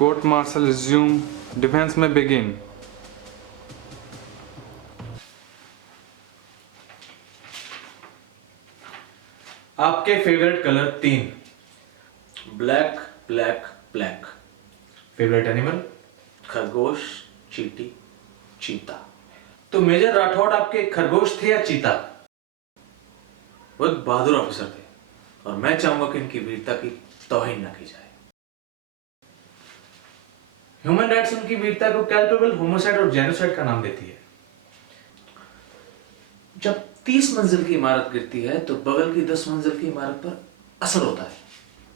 Court martial resume. Defense may begin. आपके favourite colour 3। Black black black. Favourite animal? खरगोश, चींटी, चीता। तो मेजर राठौड़ आपके खरगोश थे या चीता? वो एक बहादुर ऑफिसर थे और मैं चाहूंगा कि इनकी वीरता की तौहीन न की जाए। ह्यूमन राइट्स उनकी वीरता को कैल्पेबल होमोसाइड और जेनोसाइड का नाम देती है। जब 30 मंजिल की इमारत गिरती है तो बगल की 10 मंजिल की इमारत पर असर होता है।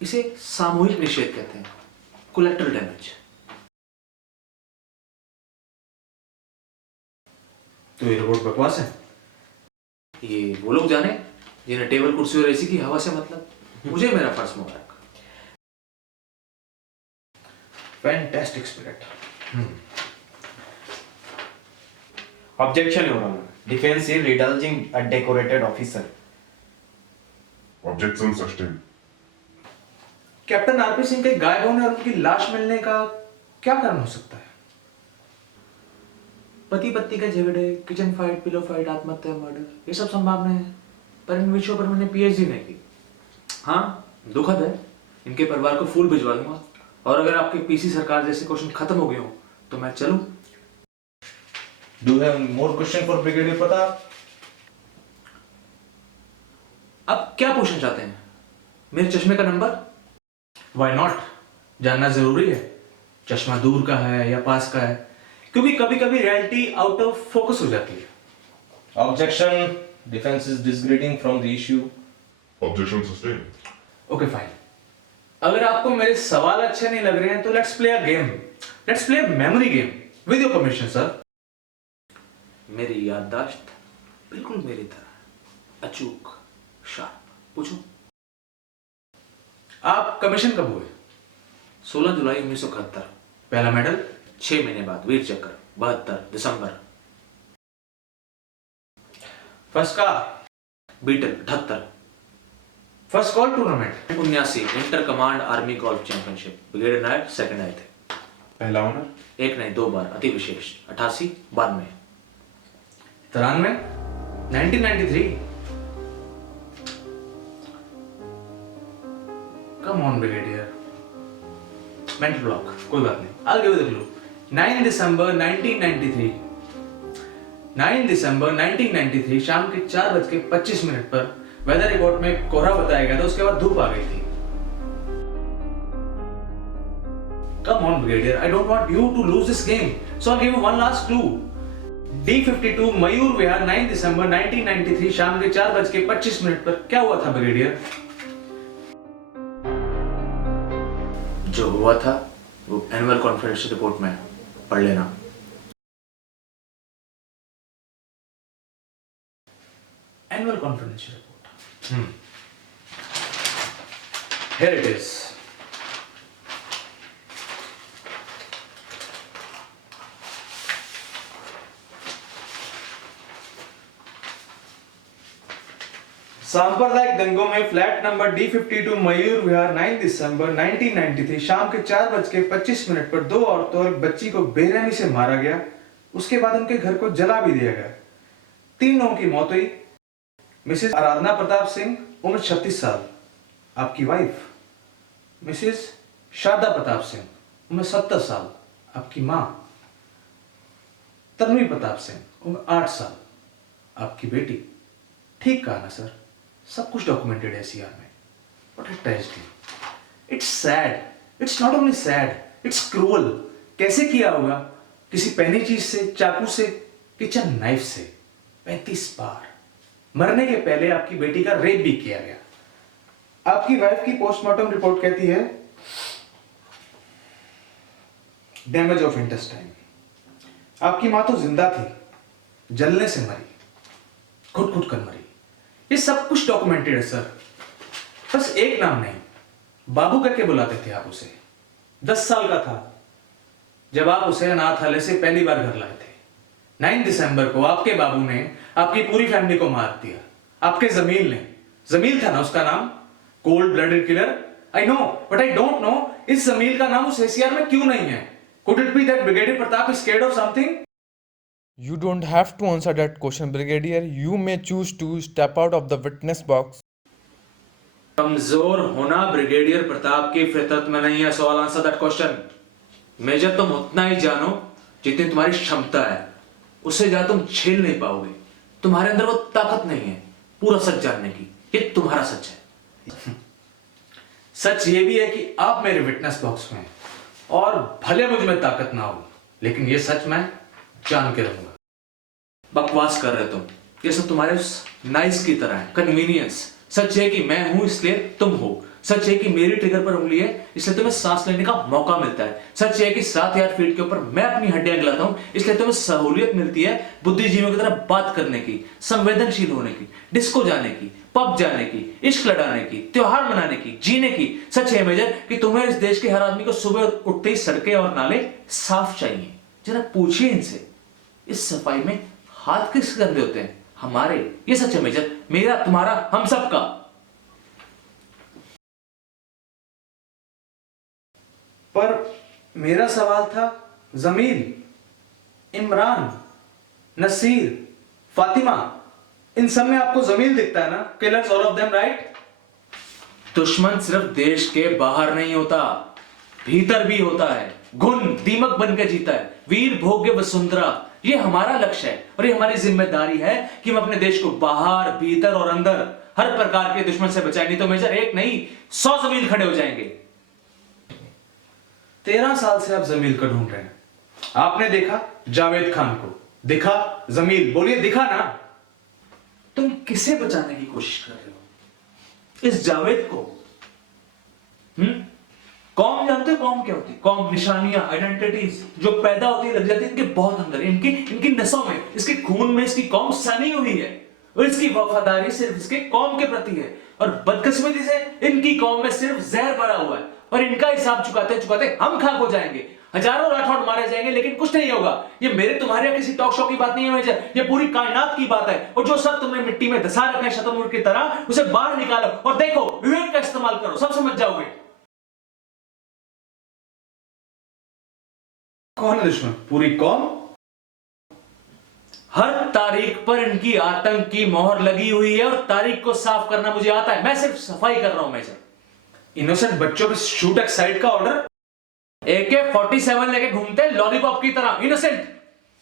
इसे सामूहिक निषेध कहते हैं, कोलैटरल डैमेज। तो ये रिपोर्ट बकवास है। ये वो लोग जाने जिन्हें टेबल कुर्सी और एसी की हवा से मतलब। मुझे मेरा फर्ज मुबारक। Fantastic spirit. Objection, Your Honor. Defense is indulging a decorated officer. Objection sustained. Captain RP Singh के गायब होने और उनकी लाश मिलने का क्या कारण हो सकता है? पति पत्नी के झगड़े, किचन फाइट, पिलो फाइट, आत्महत्या, मर्डर, ये सब संभावनाएं हैं, पर इन विषयों पर मैंने पीएचडी नहीं की। हाँ, दुखद है, इनके परिवार को फूल भिजवा दूंगा और अगर आपके पीसी सरकार जैसे क्वेश्चन खत्म हो गए हो तो मैं चलूं। Do you have more question for Brigadier Pratap? अब क्या पूछना चाहते हैं? मेरे चश्मे का नंबर? Why not? जानना जरूरी है। चश्मा दूर का है या पास का है, क्योंकि कभी कभी रियलिटी आउट ऑफ फोकस हो जाती है। Objection. Defense is disgrading from the issue. Objection sustained. Okay fine. अगर आपको मेरे सवाल अच्छे नहीं लग रहे हैं तो let's play a game. Let's play memory game with your permission sir. मेरी याददाश्त बिल्कुल मेरी तरह अचूक, शार्प। पूछो। आप कमीशन कब हुए? 16 जुलाई 1971। पहला मेडल? 6 महीने बाद वीर चक्र, 72 दिसंबर। फर्स्ट का? बीटल 78। First call tournament? 79 inter command army golf championship. Brigadier Nayak second आए थे। पहला ऑनर? एक नहीं 2 बार, अति विशेष। 88, 92। 93? 1993? Come on brigadier. Mental block, कोई बात नहीं। I'll give you the clue. 9 दिसंबर 1993। 9 दिसंबर 1993 शाम के 4:25 पर वेदर रिपोर्ट में कोहरा बताया गया था, उसके बाद धूप आ गई थी। Come on, Brigadier. I don't want you to lose this game. So I'll give you one last clue. D52 Mayur Vihar 9 दिसंबर 1993 शाम के 4:25 पर क्या हुआ था ब्रिगेडियर? जो हुआ था वो एनुअल कॉन्फ्रेंस रिपोर्ट में पढ़ लेना। Annual conference report. Here it is. सांप्रदायिक दंगों में flat number D52 Mayur Vihar 9 दिसंबर 1993 शाम के 4:25 पर 2 औरतों और एक बच्ची को बेरहमी से मारा गया। उसके बाद उनके घर को जला भी दिया गया। 3 लोगों की मौत हुई। मिसेस आराधना प्रताप सिंह, उम्र 36 साल, आपकी वाइफ। मिसेस शारदा प्रताप सिंह, उम्र 70 साल, आपकी मां। तन्वी प्रताप सिंह, उम्र 8 साल, आपकी बेटी। ठीक कहा ना सर? सब कुछ डॉक्यूमेंटेड है सीआर में। What a tragedy. It's sad. It's not only sad, it's cruel. कैसे किया होगा? किसी पहनी चीज से, चाकू से, किचन नाइफ से 35 बार। मरने के पहले आपकी बेटी का रेप भी किया गया। आपकी वाइफ की पोस्टमार्टम रिपोर्ट कहती है डैमेज ऑफ इंटेस्टाइन। आपकी मां तो जिंदा थी, जलने से मरी, घुट-घुट कर मरी। ये सब कुछ डॉक्यूमेंटेड है सर। बस एक नाम नहीं, बाबू करके बुलाते थे आप उसे। 10 साल का था जब आप उसे अनाथालय से पहली बार घर लाए थे। 9 दिसंबर को आपके बाबू ने आपकी पूरी फैमिली को मार दिया। आपके जमील ने, जमील था ना उसका नाम, cold blooded killer, I know, but I don't know इस जमील का नाम उस ACR में क्यों नहीं है? Could it be that Brigadier Pratap is scared of something? You don't have to answer that question, Brigadier. You may choose to step out of the witness box. कमजोर होना ब्रिगेडियर प्रताप की फितरत में नहीं है। So I answer that question. Major, तुम उतना ही जानो जितनी तुम्हारी क्षमता है, उससे ज्यादा तुम झेल नहीं पाओगे। तुम्हारे अंदर वो ताकत नहीं है पूरा सच जानने की। ये तुम्हारा सच है। सच ये भी है कि आप मेरे विटनेस बॉक्स में हैं और भले मुझ में ताकत ना हो, लेकिन ये सच मैं जान के रहूंगा। बकवास कर रहे तुम। ये सब तुम्हारे नाइस की तरह है, कन्वीनियंस। सच है कि मैं हूं इसलिए तुम हो। सच है कि मेरी ट्रिगर पर उंगली है इसलिए तुम्हें सांस लेने का मौका मिलता है। सच है कि 7,000 फीट के ऊपर मैं अपनी हड्डियां गिलाता हूं इसलिए तुम्हें सहूलियत मिलती है बुद्धिजीवियों की तरह बात करने की, संवेदनशील होने की, डिस्को जाने की, पब जाने की, इश्क लड़ाने की, त्योहार मनाने की, जीने की। सच है मेजर कि तुम्हें इस देश के हर आदमी को सुबह उठते ही सड़कें और नाले साफ चाहिए। जरा पूछिए इनसे, इस सफाई में हाथ किस गंदे होते हैं? हमारे। ये सच है मेजर, मेरा, तुम्हारा, हम सबका। पर मेरा सवाल था जमील, इमरान, नसीर, फातिमा, इन सब में आपको जमील दिखता है ना? Killers all of them, right? दुश्मन सिर्फ देश के बाहर नहीं होता, भीतर भी होता है। घुन दीमक बन के जीता है। वीर भोग्य वसुंधरा, ये हमारा लक्ष्य है और ये हमारी जिम्मेदारी है कि हम अपने देश को बाहर, भीतर और अंदर हर प्रकार के दुश्मन से बचाएं। नहीं तो मेजर एक नहीं 100 जमील खड़े हो जाएंगे। 13 साल से आप जमील को ढूंढ रहे हैं। आपने देखा जावेद खान को, दिखा जमील, बोलिए दिखा ना? तुम किसे बचाने की कोशिश कर रहे हो? इस जावेद को? कौम जानते हो कौम क्या होती है? कौम निशानियां, आइडेंटिटीज जो पैदा होती है, लग जाती है इनके बहुत अंदर, इनकी नसों में, इसके खून में इसकी कौम सनी हुई है और इसकी वफादारी सिर्फ इसके कौम के प्रति है। और बदकिस्मती से इनकी कौम में सिर्फ जहर भरा हुआ है और इनका हिसाब चुकाते चुकाते हम खाक हो जाएंगे। हजारों राठौड़ मारे जाएंगे लेकिन कुछ नहीं होगा। ये मेरे तुम्हारे या किसी टॉक शो की बात नहीं है मेजर, ये पूरी कायनात की बात है। और जो सब तुमने मिट्टी में धसा रखा है शतुरमुर्ग की तरह, उसे बाहर निकालो और देखो, विवेक का इस्तेमाल करो, सब समझ जाओगे। कौन है दुश्मन? पूरी कौम? हर तारीख पर इनकी आतंक की मोहर लगी हुई है और तारीख को साफ करना मुझे आता है। मैं सिर्फ सफाई कर रहा हूं मेजर। इनोसेंट बच्चों पे शूट एट साइड का ऑर्डर? AK-47 लेके घूमते लॉलीपॉप की तरह। इनोसेंट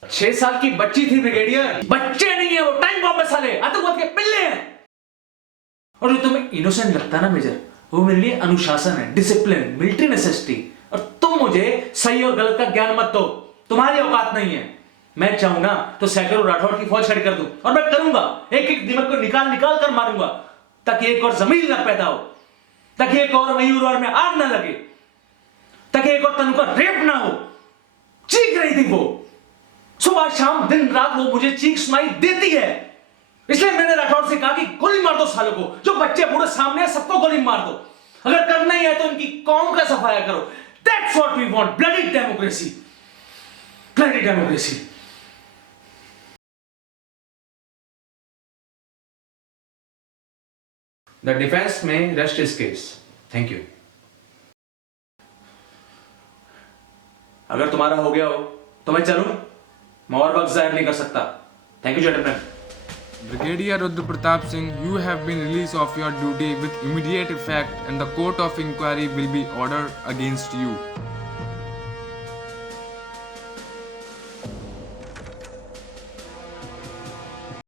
6 साल की बच्ची थी ब्रिगेडियर। बच्चे नहीं है वो, टाइम बॉम्ब में साले आतंकवाद के पिल्ले हैं। और जो तुम्हें इनोसेंट लगता है ना मेजर, वो मेरे लिए अनुशासन है, डिसिप्लिन, मिलिट्री नेसेसिटी। और तुम मुझे सही और गलत का ज्ञान मत दो, तुम्हारी औकात नहीं है। मैं चाहूं ना तो सैकड़ों राठौड़ की फौज खड़ी कर दूं और मैं करूंगा। एक एक दिमाग को निकाल निकाल कर मारूंगा ताकि एक और जमीन ना पैदा हो, ताकि एक और मयूर और में आग ना लगे, ताकि एक और तनु का रेप ना हो। चीख रही थी वो सुबह शाम दिन रात, वो मुझे चीख सुनाई देती है। इसलिए मैंने राठौड़ से कहा कि गोली मार दो सालों को, जो बच्चे बूढ़े सामने हैं सबको गोली मार दो। अगर करना ही है तो इनकी कौम का सफाया करो। That's what we want, bloody democracy, bloody democracy. The defense may rest his case. Thank you. अगर तुम्हारा हो गया हो तो मैं चलूं, मैं और वक्त जाहिर नहीं कर सकता। Thank you gentleman. Brigadier Rudra Pratap Singh, you have been released of your duty with immediate effect and the court of inquiry will be ordered against you.